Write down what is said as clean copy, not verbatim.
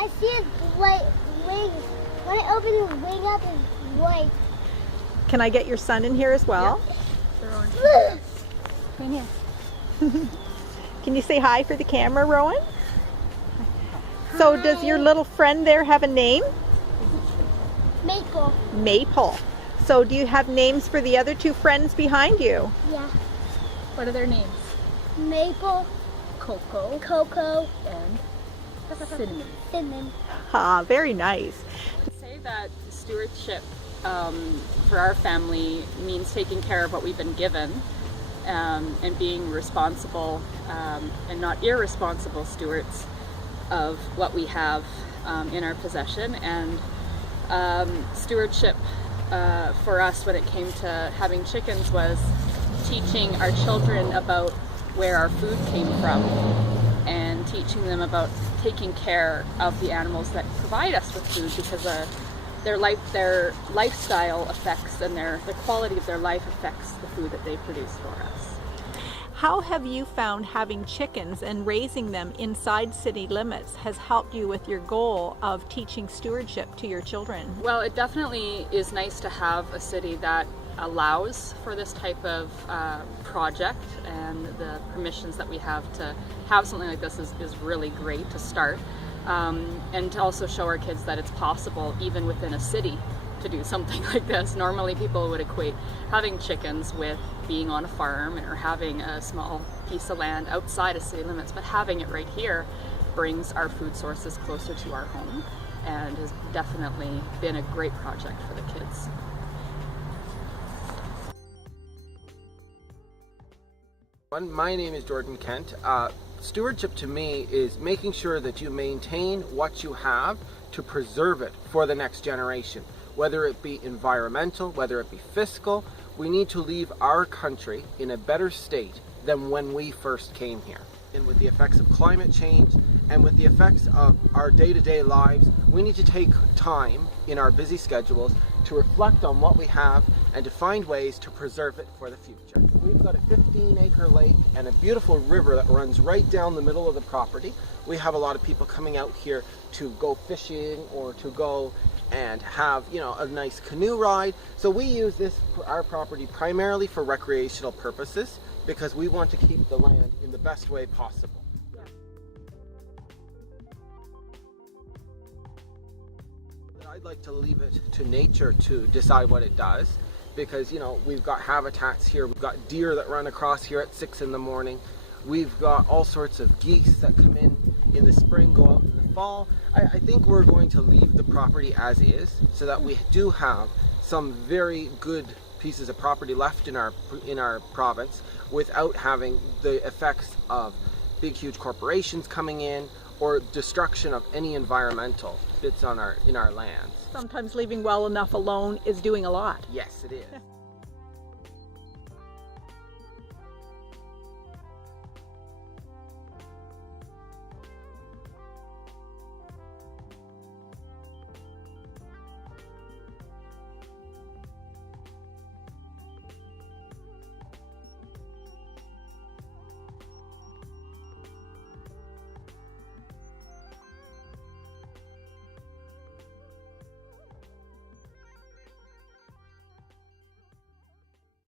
I see his white wings. When I open his wing up, it's white. Can I get your son in here as well? Come in here. Can you say hi for the camera, Rowan? So does your little friend there have a name? Maple. Maple. So do you have names for the other two friends behind you? Yeah. What are their names? Maple, Coco cocoa, and Cinnamon. cinnamon. Ah, very nice. Say that stewardship for our family means taking care of what we've been given and being responsible and not irresponsible stewards of what we have in our possession. And stewardship for us when it came to having chickens was teaching our children about where our food came from and teaching them about taking care of the animals that provide us with food, because their lifestyle affects and the quality of their life affects the food that they produce for us. How have you found having chickens and raising them inside city limits has helped you with your goal of teaching stewardship to your children? Well, it definitely is nice to have a city that allows for this type of project, and the permissions that we have to have something like this is really great to start, and to also show our kids that it's possible even within a city to do something like this. Normally people would equate having chickens with being on a farm or having a small piece of land outside of city limits, but having it right here brings our food sources closer to our home and has definitely been a great project for the kids. My name is Jordan Kent. Stewardship to me is making sure that you maintain what you have to preserve it for the next generation. Whether it be environmental, whether it be fiscal, we need to leave our country in a better state than when we first came here. And with the effects of climate change and with the effects of our day-to-day lives, we need to take time in our busy schedules to reflect on what we have and to find ways to preserve it for the future. We've got a 15-acre lake and a beautiful river that runs right down the middle of the property. We have a lot of people coming out here to go fishing or to go and have, a nice canoe ride. So we use our property primarily for recreational purposes because we want to keep the land in the best way possible. I'd like to leave it to nature to decide what it does, because we've got habitats here. We've got deer that run across here at 6 in the morning. We've got all sorts of geese that come in the spring, go out in the fall. I think we're going to leave the property as is so that we do have some very good pieces of property left in our province without having the effects of big huge corporations coming in or destruction of any environmental bits in our lands. Sometimes leaving well enough alone is doing a lot. Yes, it is.